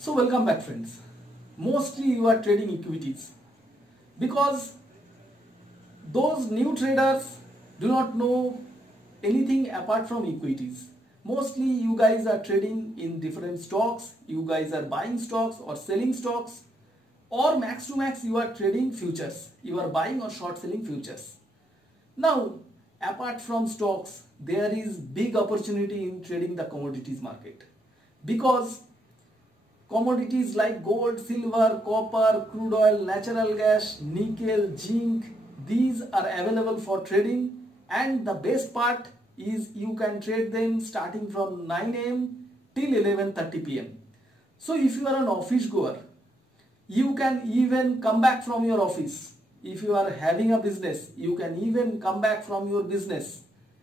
So welcome back friends. Mostly you are trading equities because those new traders do not know anything apart from equities. Mostly you guys are trading in different stocks, you guys are buying stocks or selling stocks, or max to max you are trading futures, you are buying or short selling futures. Now apart from stocks there is big opportunity in trading the commodities market because commodities like gold, silver, copper, crude oil, natural gas, nickel, zinc, these are available for trading, and the best part is you can trade them starting from 9 am till 11:30 pm. So if you are an office goer, you can even come back from your office. If you are having a business, you can even come back from your business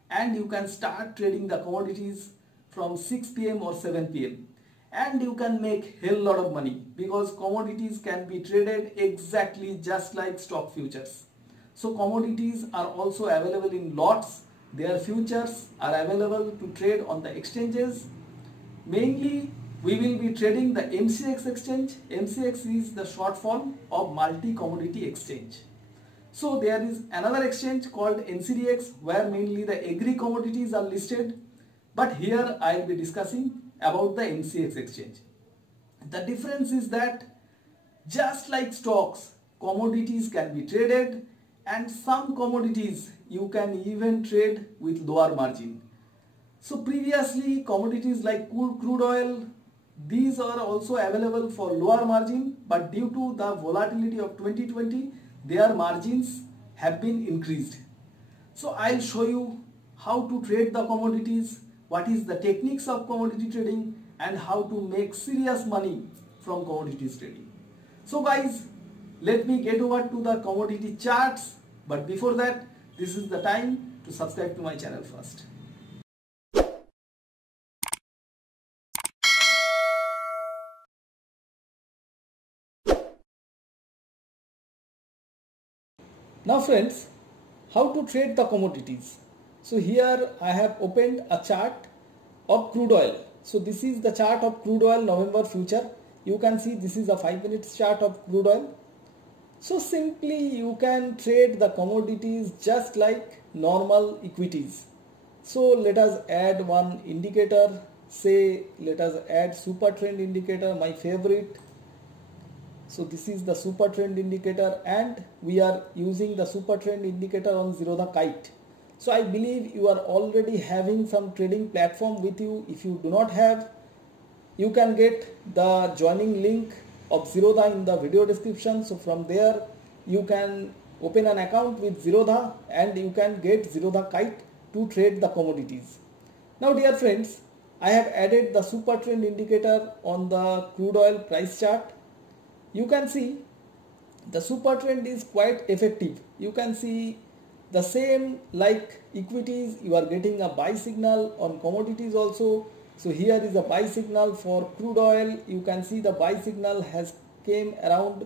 and you can start trading the commodities from 6 pm or 7 pm. And you can make hell lot of money because commodities can be traded exactly just like stock futures. So commodities are also available in lots. Their futures are available to trade on the exchanges. Mainly we will be trading the MCX exchange. MCX is the short form of multi commodity exchange. So there is another exchange called NCDX where mainly the agri commodities are listed, but here I will be discussing about the MCX exchange. The difference is that just like stocks, commodities can be traded, and some commodities you can even trade with lower margin. So previously commodities like crude oil, these are also available for lower margin, but due to the volatility of 2020 their margins have been increased. So I'll show you how to trade the commodities, what is the techniques of commodity trading, and how to make serious money from commodities trading. So guys, let me get over to the commodity charts, but before that, this is the time to subscribe to my channel first. Now friends, how to trade the commodities? So here I have opened a chart of crude oil. So this is the chart of crude oil November future. You can see this is a 5-minute chart of crude oil. So simply you can trade the commodities just like normal equities. So let us add one indicator. Say let us add super trend indicator, my favorite. So this is the super trend indicator, and we are using the super trend indicator on Zerodha Kite. So I believe you are already having some trading platform with you. If you do not have, you can get the joining link of Zerodha in the video description. So from there you can open an account with Zerodha and you can get Zerodha Kite to trade the commodities. Now dear friends, I have added the super trend indicator on the crude oil price chart. You can see the super trend is quite effective. You can see the same like equities, you are getting a buy signal on commodities also. So here is a buy signal for crude oil. You can see the buy signal has came around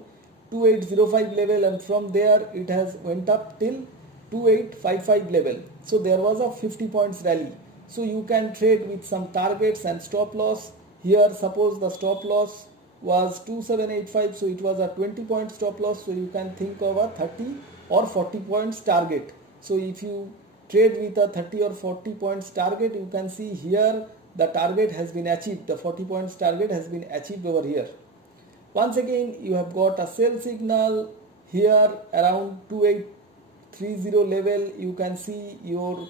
2805 level, and from there it has went up till 2855 level. So there was a 50 points rally. So you can trade with some targets and stop loss. Here suppose the stop loss was 2785, so it was a 20 point stop loss, so you can think of a 30 or 40 points target. So if you trade with a 30 or 40 points target, you can see here the target has been achieved, the 40 points target has been achieved over here. Once again you have got a sell signal here around 2830 level. You can see your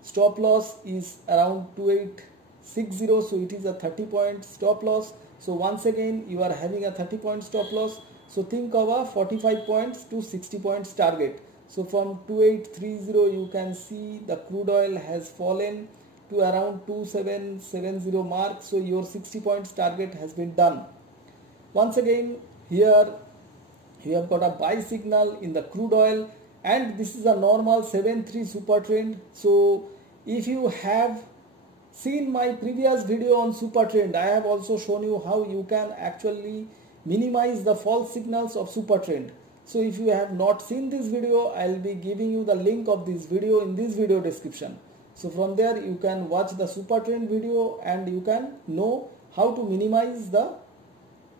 stop loss is around 2860, so it is a 30 point stop loss. So once again you are having a 30 point stop loss. So think of a 45 points to 60 points target. So from 2830 you can see the crude oil has fallen to around 2770 mark. So your 60 points target has been done. Once again here you have got a buy signal in the crude oil, and this is a normal 7-3 super trend. So if you have seen my previous video on super trend, I have also shown you how you can actually minimize the false signals of super trend. So if you have not seen this video, I will be giving you the link of this video in this video description. So from there you can watch the super trend video and you can know how to minimize the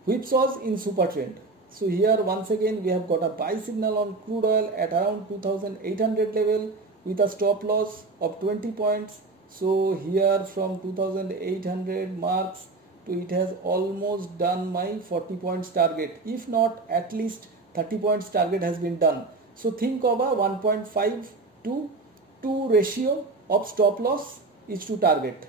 whipsaws in super trend. So here once again we have got a buy signal on crude oil at around 2800 level with a stop loss of 20 points. So here from 2800 marks to it has almost done my 40 points target. If not, at least 30 points target has been done. So think of a 1.5 to 2 ratio of stop loss is to target.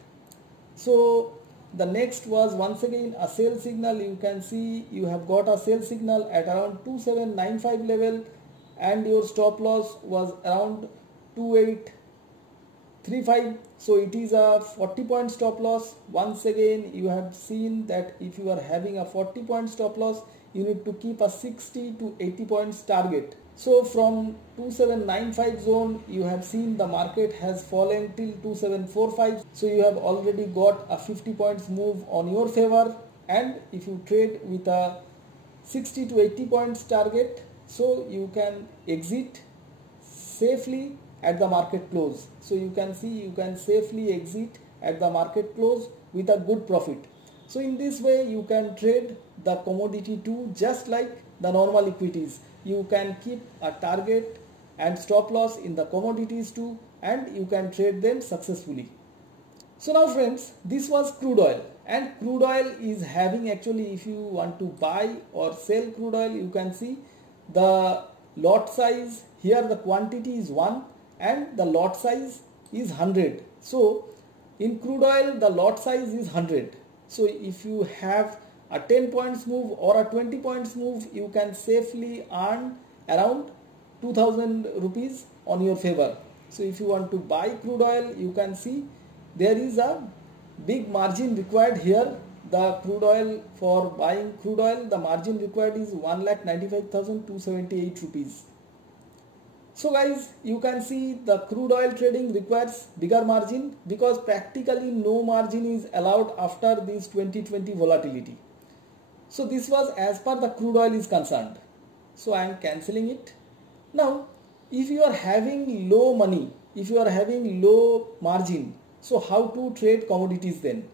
So the next was once again a sell signal. You can see you have got a sell signal at around 2795 level and your stop loss was around 2835. So it is a 40 point stop loss. Once again you have seen that if you are having a 40 point stop loss, you need to keep a 60 to 80 points target. So from 2795 zone you have seen the market has fallen till 2745. So you have already got a 50 points move on your favor, and if you trade with a 60 to 80 points target, so you can exit safely at the market close. So you can see you can safely exit at the market close with a good profit. So in this way you can trade the commodity too, just like the normal equities. You can keep a target and stop loss in the commodities too, and you can trade them successfully. So now friends, this was crude oil, and crude oil is having, actually if you want to buy or sell crude oil, you can see the lot size here, the quantity is 1 and the lot size is 100. So in crude oil the lot size is 100. So if you have a 10 points move or a 20 points move, you can safely earn around 2000 rupees on your favor. So if you want to buy crude oil, you can see there is a big margin required here. The crude oil, for buying crude oil, the margin required is 1,95,278 rupees. So guys, you can see the crude oil trading requires bigger margin because practically no margin is allowed after this 2020 volatility. So this was as per the crude oil is concerned. So I am cancelling it. Now if you are having low money, if you are having low margin, so how to trade commodities then?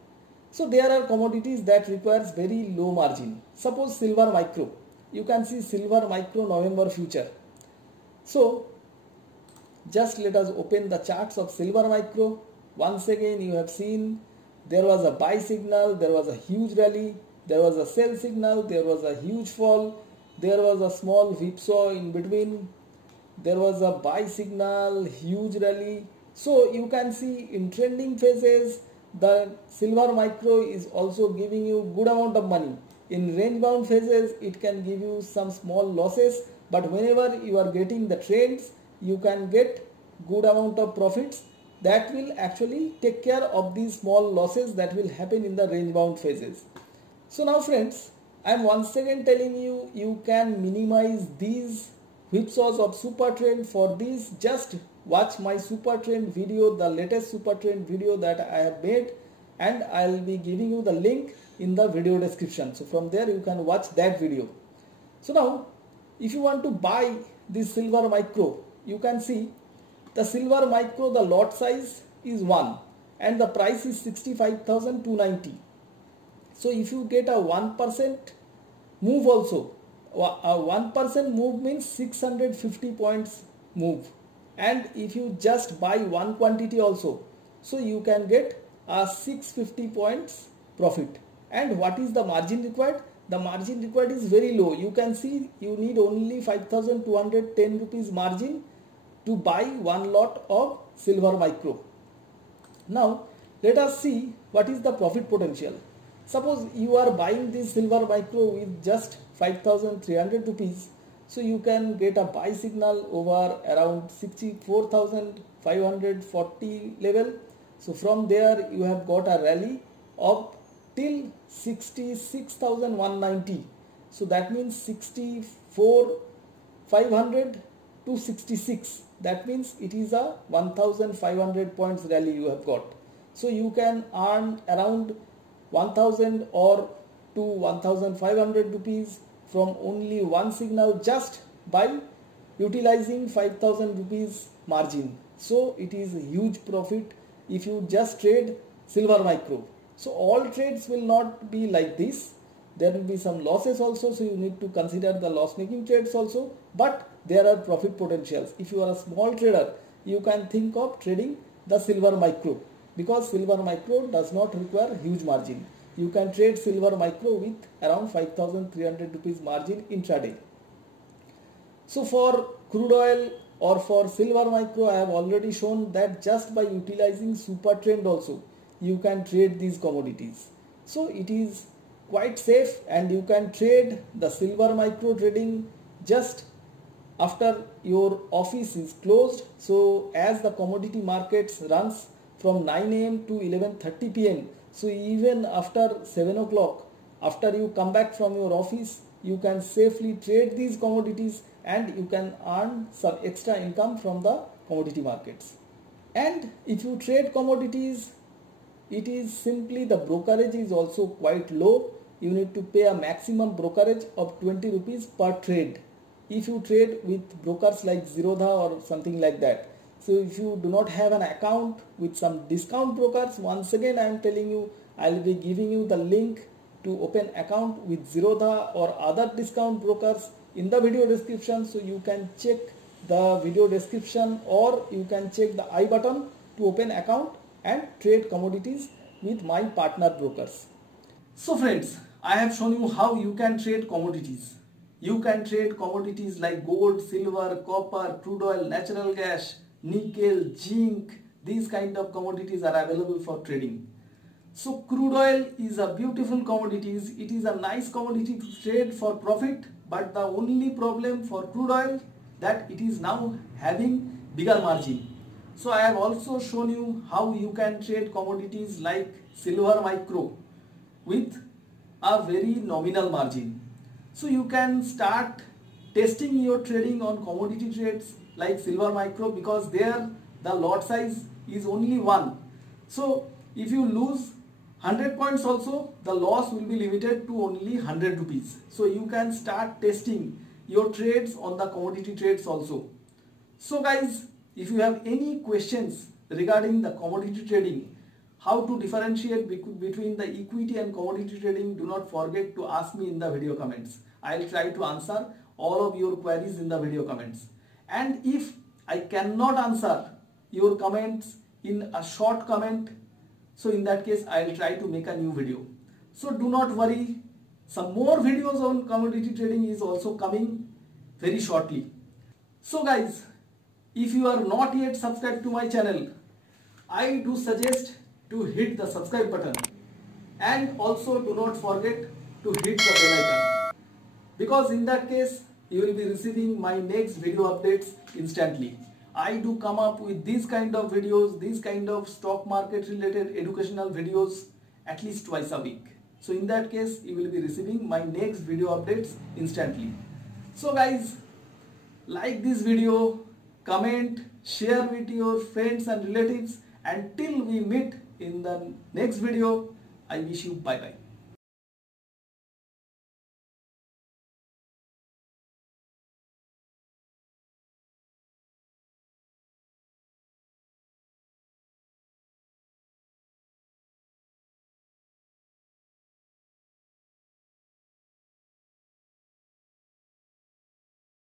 So there are commodities that requires very low margin. Suppose silver micro. You can see silver micro November future. So just let us open the charts of silver micro. Once again you have seen there was a buy signal, there was a huge rally, there was a sell signal, there was a huge fall, there was a small whipsaw in between, there was a buy signal, huge rally. So you can see in trending phases the silver micro is also giving you good amount of money. In range bound phases it can give you some small losses, but whenever you are getting the trends, you can get good amount of profits that will actually take care of these small losses that will happen in the range bound phases. So now friends, I am once again telling you, you can minimize these whipsaws of super trend. For this, just watch my super trend video, the latest super trend video that I have made, and I will be giving you the link in the video description. So from there you can watch that video. So now if you want to buy this silver micro, you can see the silver micro, the lot size is 1 and the price is 65,290. So if you get a 1% move also, a 1% move means 650 points move, and if you just buy one quantity also, so you can get a 650 points profit. And what is the margin required? The margin required is very low. You can see you need only 5,210 rupees margin to buy one lot of silver micro. Now let us see what is the profit potential. Suppose you are buying this silver micro with just 5,300 rupees. So you can get a buy signal over around 64,540 level. So from there you have got a rally up till 66,190. So that means 64,500 to 66. That means it is a 1,500 points rally you have got. So you can earn around 1,000 or to 1,500 rupees from only one signal just by utilizing 5,000 rupees margin. So it is a huge profit if you just trade silver micro. So all trades will not be like this. there will be some losses also, so you need to consider the loss making trades also, but there are profit potentials. If you are a small trader, you can think of trading the silver micro, because silver micro does not require huge margin. You can trade silver micro with around 5,300 rupees margin intraday. So for crude oil or for silver micro, I have already shown that just by utilizing super trend also you can trade these commodities. So it is quite safe, and you can trade the silver micro trading just after your office is closed. So as the commodity markets runs from 9 a.m. to 11:30 p.m. so even after 7 o'clock, after you come back from your office, you can safely trade these commodities and you can earn some extra income from the commodity markets. And if you trade commodities, it is simply the brokerage is also quite low. You need to pay a maximum brokerage of 20 rupees per trade if you trade with brokers like Zerodha or something like that. So if you do not have an account with some discount brokers, once again I am telling you, I will be giving you the link to open account with Zerodha or other discount brokers in the video description. So you can check the video description, or you can check the I button to open account and trade commodities with my partner brokers. So friends, I have shown you how you can trade commodities. You can trade commodities like gold, silver, copper, crude oil, natural gas, nickel, zinc. These kind of commodities are available for trading. So crude oil is a beautiful commodity. It is a nice commodity to trade for profit, but the only problem for crude oil that it is now having bigger margin. So I have also shown you how you can trade commodities like silver micro with a very nominal margin. So you can start testing your trading on commodity trades like silver micro, because there the lot size is only 1. So if you lose 100 points also, the loss will be limited to only 100 rupees. So you can start testing your trades on the commodity trades also. So guys, if you have any questions regarding the commodity trading, how to differentiate between the equity and commodity trading, do not forget to ask me in the video comments. I will try to answer all of your queries in the video comments. And if I cannot answer your comments in a short comment, so in that case I will try to make a new video. So do not worry, some more videos on commodity trading is also coming very shortly. So guys, if you are not yet subscribed to my channel, I do suggest to hit the subscribe button, and also do not forget to hit the bell icon, because in that case you will be receiving my next video updates instantly. I do come up with these kind of videos, these kind of stock market related educational videos at least twice a week. So in that case you will be receiving my next video updates instantly. So guys, like this video, comment, share with your friends and relatives. Until we meet in the next video, I wish you bye bye.